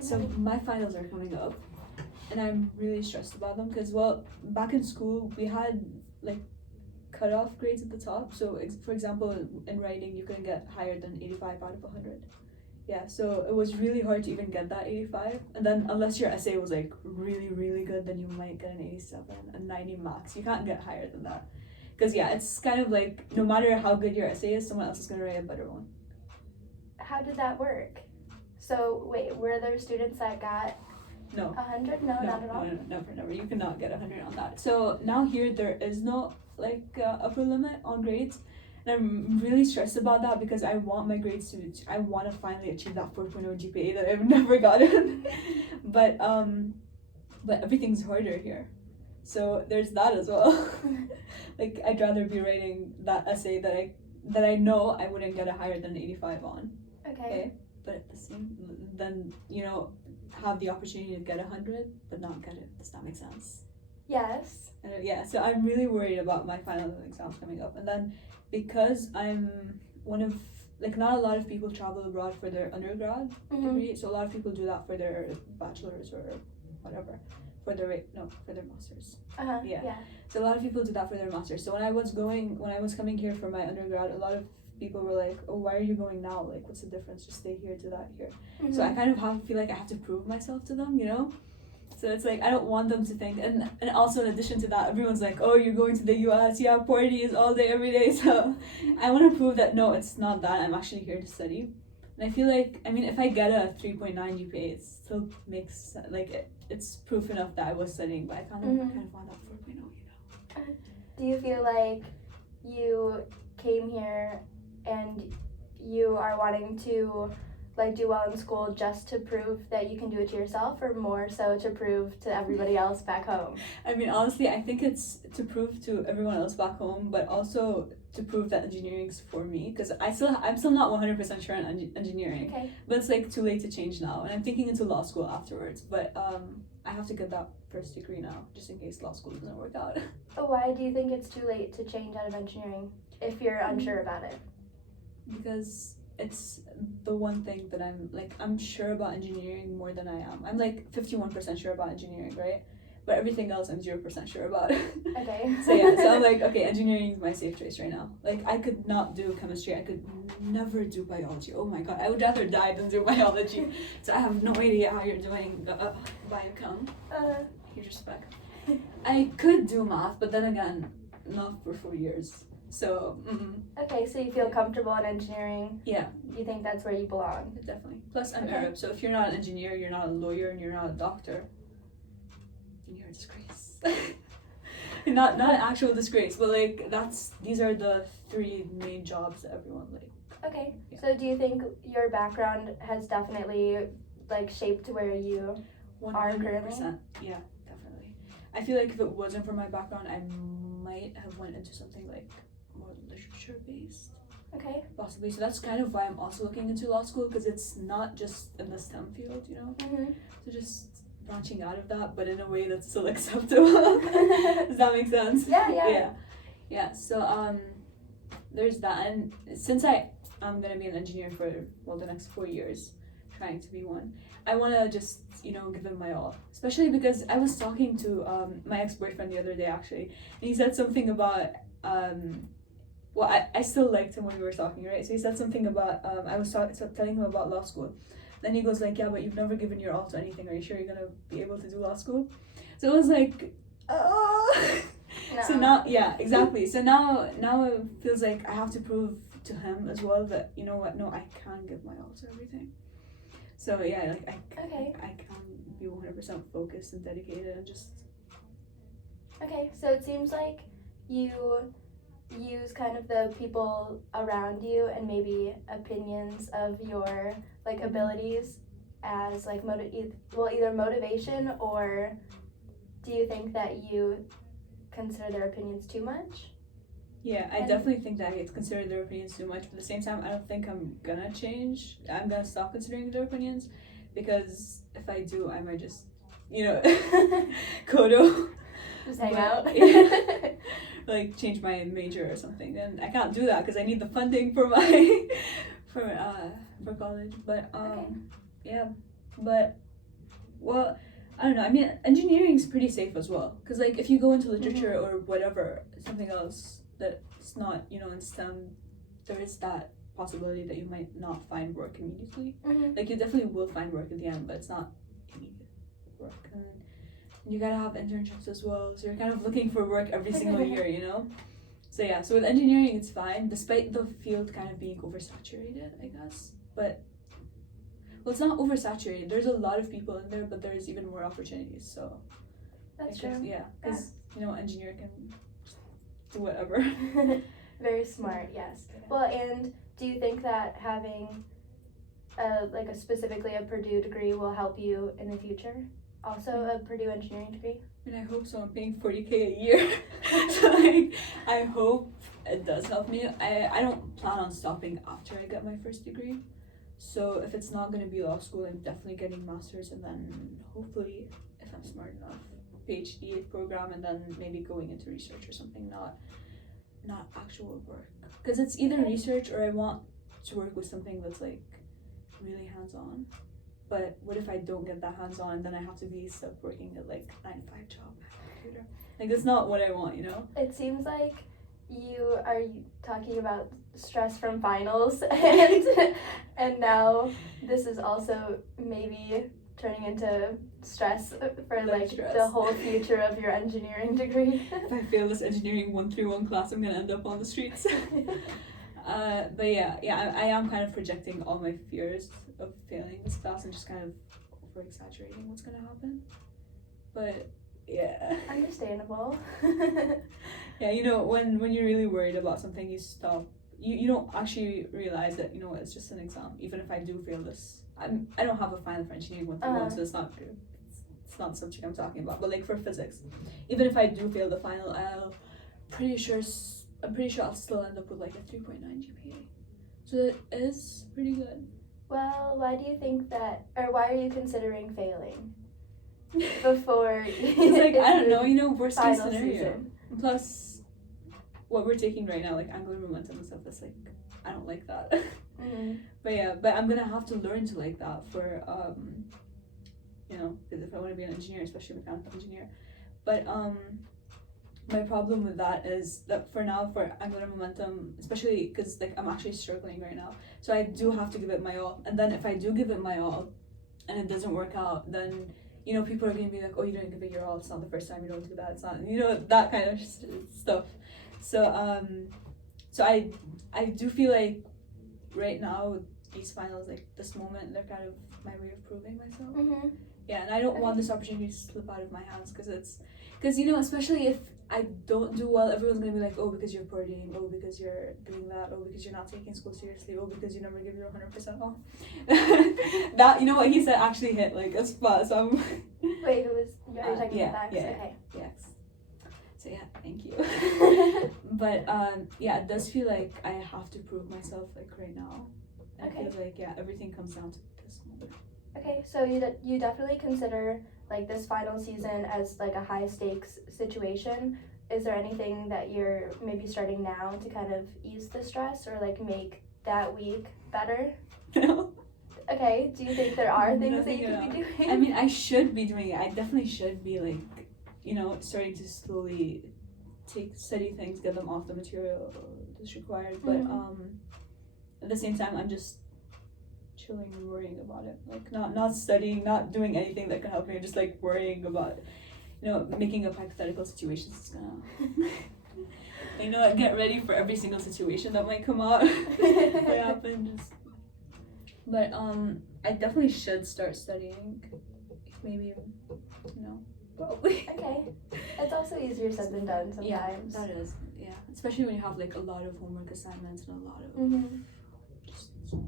So my finals are coming up, and I'm really stressed about them because, well, back in school we had like cutoff grades at the top. So for example, in writing you couldn't get higher than 85 out of 100. Yeah, so it was really hard to even get that 85, and then unless your essay was like really really good, then you might get an 87, a 90 max. You can't get higher than that, because yeah, it's kind of like no matter how good your essay is, someone else is gonna write a better one. How did that work? So wait, were there students that got No. 100? No, not at all. No, never. You cannot get 100 on that. So now here there is no like upper limit on grades. And I'm really stressed about that because I want my grades I want to finally achieve that 4.0 GPA that I've never gotten. but everything's harder here. So there's that as well. Like I'd rather be writing that essay that I know I wouldn't get a higher than 85 on. Okay. But at the same then, have the opportunity to get 100 but not get it. Does that make sense? Yes. Yeah, so I'm really worried about my final exams coming up, and then because I'm one of not a lot of people travel abroad for their undergrad degree, so a lot of people do that for their bachelor's or whatever, for their masters. Yeah. So a lot of people do that for their masters. So when I was coming here for my undergrad, a lot of people were like, oh, why are you going now? Like, what's the difference? Just stay here to that here. So I kind of feel like I have to prove myself to them, So it's like, I don't want them to think, and also in addition to that, everyone's like, oh, you're going to the US, you have parties all day, every day, so I want to prove that, no, it's not that, I'm actually here to study. And I feel like, if I get a 3.9 GPA, it still makes, it's proof enough that I was studying, but I kind of want that 4.0, Do you feel like you came here and you are wanting to do well in school just to prove that you can do it to yourself, or more so to prove to everybody else back home? Honestly, I think it's to prove to everyone else back home, but also to prove that engineering's for me, because I'm still not 100% sure on engineering. Okay. But it's too late to change now, and I'm thinking into law school afterwards, but I have to get that first degree now, just in case law school doesn't work out. Why do you think it's too late to change out of engineering if you're unsure about it? Because it's the one thing that I'm sure about engineering more than I am. I'm 51% sure about engineering, right? But everything else I'm 0% sure about. Okay. So I'm okay, engineering is my safe choice right now. I could not do chemistry, I could never do biology. Oh my god, I would rather die than do biology. So I have no idea how you're doing biochem. Huge respect. I could do math, but then again, not for 4 years. So, Okay, so you feel comfortable in engineering? Yeah. You think that's where you belong? Definitely. Plus, I'm Arab, so if you're not an engineer, you're not a lawyer, and you're not a doctor, then you're a disgrace. not an actual disgrace, but these are the 3 main jobs that everyone Okay. Yeah. So do you think your background has definitely shaped where you 100%. are currently? Yeah, definitely. I feel like if it wasn't for my background, I might have went into something more literature based. Okay. Possibly. So that's kind of why I'm also looking into law school, because it's not just in the STEM field, So just branching out of that, but in a way that's still acceptable. Does that make sense? Yeah. So there's that, and since I'm gonna be an engineer for the next 4 years, trying to be one, I want to just give it my all, especially because I was talking to my ex-boyfriend the other day actually, and he said something about I still liked him when we were talking, right? So he said something about I was telling him about law school. Then he goes yeah, but you've never given your all to anything. Are you sure you're gonna be able to do law school? So it was No. So now, yeah, exactly. So now it feels like I have to prove to him as well that, you know what, no, I can give my all to everything. So yeah, I can be 100% focused and dedicated and just... Okay, so it seems like you use kind of the people around you and maybe opinions of your abilities as either motivation, or do you think that you consider their opinions too much? Yeah, I definitely think that I consider their opinions too much, but at the same time, I don't think I'm gonna change. I'm gonna stop considering their opinions, because if I do, I might just, Kodo. Just hang out. Yeah. Change my major or something, and I can't do that because I need the funding for my for college. But Okay. yeah, but Well, I don't know. I mean, engineering is pretty safe as well. Because, like, if you go into literature or whatever, something else that's not, in STEM, there is that possibility that you might not find work immediately. Like, you definitely will find work at the end, but it's not immediate work. And you gotta have internships as well. So you're kind of looking for work every single year, So, yeah. So with engineering, it's fine, despite the field kind of being oversaturated, I guess. But well, it's not oversaturated. There's a lot of people in there, but there's even more opportunities. So that's true. Yeah, because engineer can do whatever. Very smart. Yes. Well, and do you think that having specifically a Purdue degree will help you in the future? Also, a Purdue engineering degree. And I hope so. I'm paying $40,000 a year, so like I hope it does help me. I don't plan on stopping after I get my first degree. So if it's not going to be law school, I'm definitely getting master's, and then hopefully, if I'm smart enough, PhD program, and then maybe going into research or something, not actual work. Because it's either research or I want to work with something that's like really hands-on. But what if I don't get that hands-on, and then I have to be stuck working at like 9-to-5 job at a computer? Like, that's not what I want, It seems like you are talking about stress from finals, and now this is also maybe turning into stress for the whole future of your engineering degree. If I fail this engineering 131 class, I'm gonna end up on the streets. But yeah, I am kind of projecting all my fears of failing this class and just kind of over exaggerating what's gonna happen. But yeah. Understandable. Yeah, when you're really worried about something, you stop. You don't actually realize that, it's just an exam. Even if I do fail this, I don't have a final for engineering 131, so it's not good. It's not the subject I'm talking about. But like for physics, even if I do fail the final, I'm pretty sure I'll still end up with like a 3.9 GPA. So it is pretty good. Well, why do you think that, or why are you considering failing before? It's like, I don't know, worst case scenario. Season. Plus, what we're taking right now, like angular momentum and stuff, that's like, I don't like that. But I'm gonna have to learn to like that for, because if I want to be an engineer, especially a mechanical engineer. But my problem with that is that for now, for angular momentum, especially because like I'm actually struggling right now, so I do have to give it my all. And then if I do give it my all and it doesn't work out, then people are gonna be like, oh, you didn't give it your all, it's not the first time, you don't do that, it's not, that kind of stuff. So so I do feel like right now with these finals, like this moment, they're kind of my way of proving myself. Yeah, and I don't want this opportunity to slip out of my hands, because especially if I don't do well, everyone's gonna be like, oh, because you're partying, oh, because you're doing that, oh, because you're not taking school seriously, oh, because you never give your 100% off. That, what he said actually hit like a spot. So I'm Wait, who was you're talking about that? Yeah, okay. Yes. So yeah, thank you. But it does feel like I have to prove myself like right now. And I feel like everything comes down to this moment. Okay, so you definitely consider like this final season as like a high stakes situation. Is there anything that you're maybe starting now to kind of ease the stress or like make that week better? No. Okay, do you think there are things that you could be doing? I mean, I should be doing it. I definitely should be like, starting to slowly study things, get them off the material that's required. But at the same time, I'm just chilling and worrying about it, like not studying, not doing anything that can help me, just like worrying about making up hypothetical situations. It's gonna get ready for every single situation that might come out. Might happen. But I definitely should start studying, maybe probably. Okay, it's also easier said than done sometimes. Yeah, that is, especially when you have like a lot of homework assignments and a lot of just shit.